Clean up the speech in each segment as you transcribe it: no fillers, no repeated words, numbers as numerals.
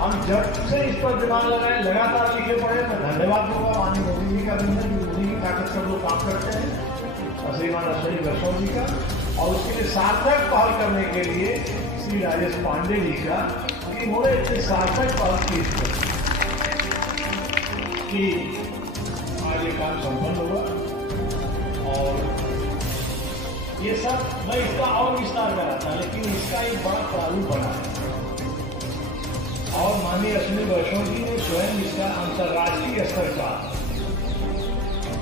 हम जब से इस पर दिमाग लगाए लगातार लिखे पड़े। मैं धन्यवाद दूंगा माननीय मोदी जी का भी, उन्हीं की ताकत से लोग काम करते हैं, और श्रीमान अश्विनी वैष्णव जी का, और उसके लिए सार्थक पहल करने के लिए श्री राजेश पांडे जी का, कि उन्होंने इतनी सार्थक पहल की कि आज ये काम संपन्न होगा। और ये सब मैं इसका और विस्तार कर रहा था, लेकिन इसका एक बड़ा पहलू बना है, और माननीय अश्विनी वैष्णव जी ने स्वयं इसका अंतर्राष्ट्रीय स्तर का,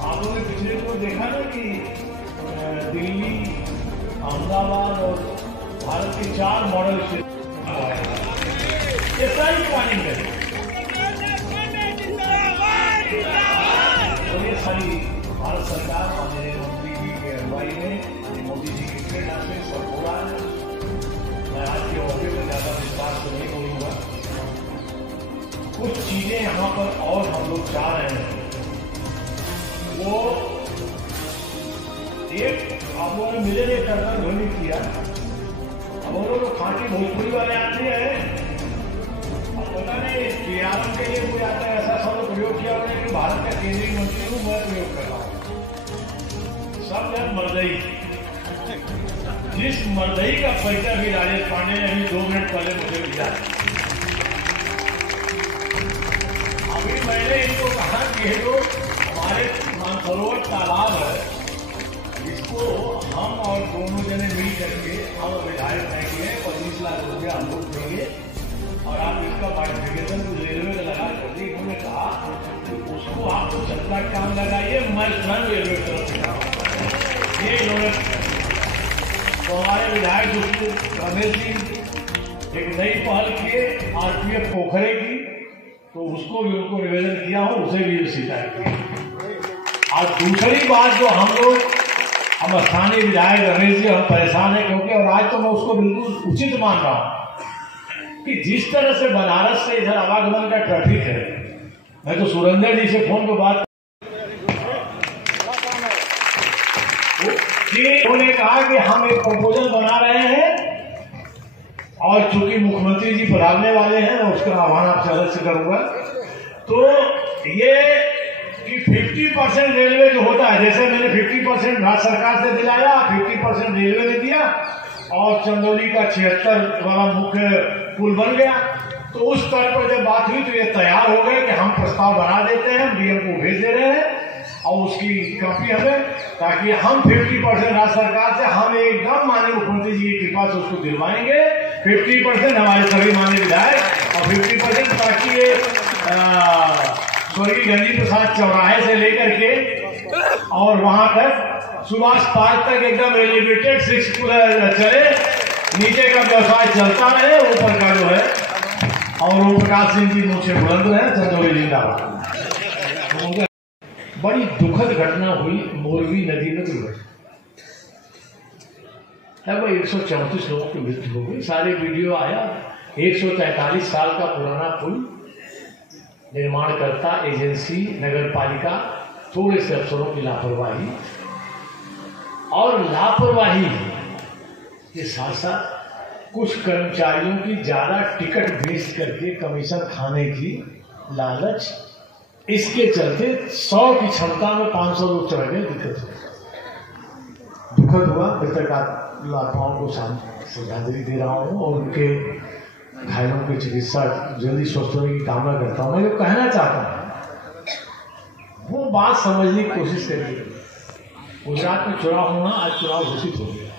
आप लोगों ने पिछले को देखा ना कि दिल्ली, अहमदाबाद और भारत के 4 मॉडल से ये सारी प्लानिंग है, और ये सारी भारत सरकार माननीय मोदी जी के अगुवाई में, मोदी जी की प्रेरणा से सब हो रहा है। मैं आज के मौके पर ज्यादा विस्तार से नहीं बोलूंगा। कुछ चीजें यहाँ पर और हम लोग चाह रहे हैं, वो एक आप लोगों ने मिले नहीं करना ध्वनि किया। अब वो लोग खाटी भोजपुरी वाले आदमी है, अब पता नहीं केआरएम के लिए कोई आता है ऐसा शब्द प्रयोग किया उन्होंने कि भारत का केंद्रीय मंत्री हूँ, मैं प्रयोग कर रहा हूँ। सब जन मर्दई, जिस मर्दई का परिचय भी राजेश पांडे ने अभी 2 मिनट पहले मुझे दिया। अभी मैंने इनको कहा कि ये लोग हमारे मानसरोवर तालाब है, इसको हम और दोनों जने मिल करके हम विधायक तय किए 25 लाख रुपया हम लोग देंगे, और आप इसका बाइफिकेशन रेलवे में लगा कर दी। उन्होंने कहा कि उसको आप 50 लाख काम लगाइए, मैं स्वयं रेलवे तरफ से काम। ये इन्होंने तो हमारे विधायक रमेश जी एक नई पहल किए आरपीएफ पोखरे की, तो उसको भी उनको निवेदन किया हो, उसे भी शिकायत की। और दूसरी बात जो हम लोग, हम स्थानीय विधायक रमेश जी हम परेशान हैं, क्योंकि और आज तो मैं उसको बिल्कुल उचित मान रहा हूं कि जिस तरह से बनारस से इधर आवागमन का ट्रैफिक है, मैं तो सुरेंद्र जी से फोन पर बात उन्होंने कहा कि हम एक प्रपोजल बना रहे हैं, और चूंकि मुख्यमंत्री जी पधारने वाले हैं, उसका आह्वान आपसे अलग से करूंगा। तो ये कि 50% रेलवे जो होता है, जैसे मैंने 50% राज्य सरकार से दिलाया, 50% रेलवे ने दिया, और चंदौली का 76 वाला मुख्य पुल बन गया। तो उस स्तर पर जब बात हुई तो ये तैयार हो गए कि हम प्रस्ताव बना देते हैं, डीएम को भेज दे रहे हैं, और उसकी कॉपी हमें, ताकि हम 50% राज्य सरकार से हम एकदम माननीय मुख्यमंत्री जी की कृपा से उसको दिलवाएंगे। 50% हमारे सभी माननीय विधायक, और 50% ताकि ये स्वर्गीय गंजी प्रसाद चौराहे से लेकर के और वहां तक सुभाष पार्क तक एकदम एलिवेटेड 6 चले, नीचे का व्यवसाय चलता रहे, ऊपर का जो है, और ओम प्रकाश सिंह जी मुझसे बुलंद रहे, चंदौली जिंदाबाद। बड़ी दुखद घटना हुई मोरवी नदी में दुर्घटना है, वो 134 लोगों की मृत्यु हो गई। सारे वीडियो आया। 143 साल का पुराना पुल, निर्माणकर्ता एजेंसी नगर पालिका, थोड़े से अफसरों की लापरवाही, और लापरवाही के साथ साथ कुछ कर्मचारियों की ज्यादा टिकट बेच करके कमीशन खाने की लालच, इसके चलते 100 की क्षमता में 500 लोग चढ़ गए। दिक्कत हुई, दुखद हुआ। मृतक आत्माओं को श्रद्धांजलि दे रहा हूँ, और उनके घायलों की चिकित्सा जल्दी स्वस्थ होने की कामना करता हूँ। मैं जो कहना चाहता हूँ वो बात समझने की कोशिश करिए। गुजरात में चुनाव होना, आज चुनाव घोषित हो गया,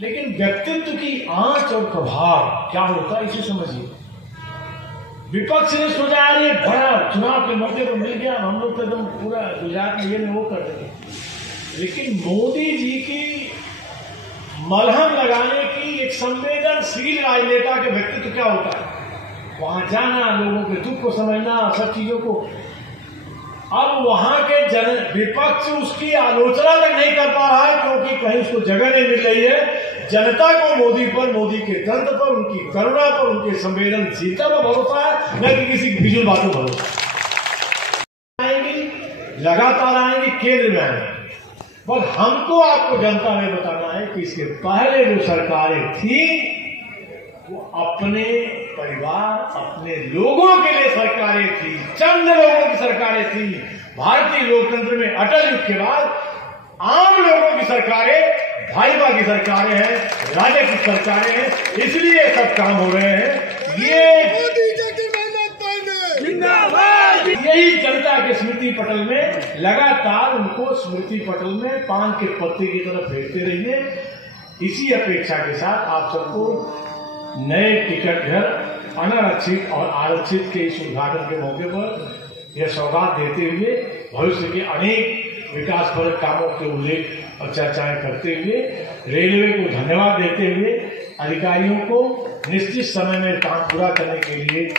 लेकिन व्यक्तित्व की आंच और प्रभाव क्या होता है इसे समझिए। विपक्ष ने सोचा यार ये बड़ा चुनाव के मौके पर मिल गया, हम लोग तो एकदम पूरा गुजरात में ये वो कर देंगे, लेकिन मोदी जी की मलहम लगाने की एक संवेदनशील राजनेता के व्यक्तित्व क्या होता है, वहां जाना, लोगों के दुख को समझना, सब चीजों को। अब वहां के विपक्ष उसकी आलोचना तक नहीं कर पा रहा है, क्योंकि कहीं उसको जगह नहीं मिल रही है। जनता को मोदी पर, मोदी के दर्द पर, उनकी करुणा पर, उनकी संवेदनशीलता पर भरोसा है, न कि किसी फिजूल बातों पर भरोसा। आएंगी, लगातार आएंगी, केंद्र में आएंगे, बस हमको आपको जनता ने बताना है कि इसके पहले जो सरकारें थी वो अपने परिवार, अपने लोगों के लिए सरकारें थी, चंद लोगों की सरकारें थी। भारतीय लोकतंत्र में अटल युग के बाद आम लोगों की सरकारें, भाजपा की सरकारें हैं, राजा की सरकारें हैं, इसलिए सब काम हो रहे हैं। ये यही जनता के स्मृति पटल में लगातार उनको स्मृति पटल में पान के पत्ते की तरफ भेजते रहिए। इसी अपेक्षा के साथ आप सबको नए टिकट घर अनारक्षित और आरक्षित के इस उद्घाटन के मौके पर यह सौगात देते हुए भविष्य के अनेक विकासपरक कामों के उल्लेख और चर्चाएं करते हुए, रेलवे को धन्यवाद देते हुए, अधिकारियों को निश्चित समय में काम पूरा करने के लिए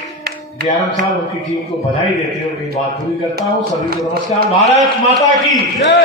दयाराम साहब उनकी टीम को बधाई देते हुए अपनी बात पूरी करता हूं। सभी को नमस्कार। भारत माता की जय।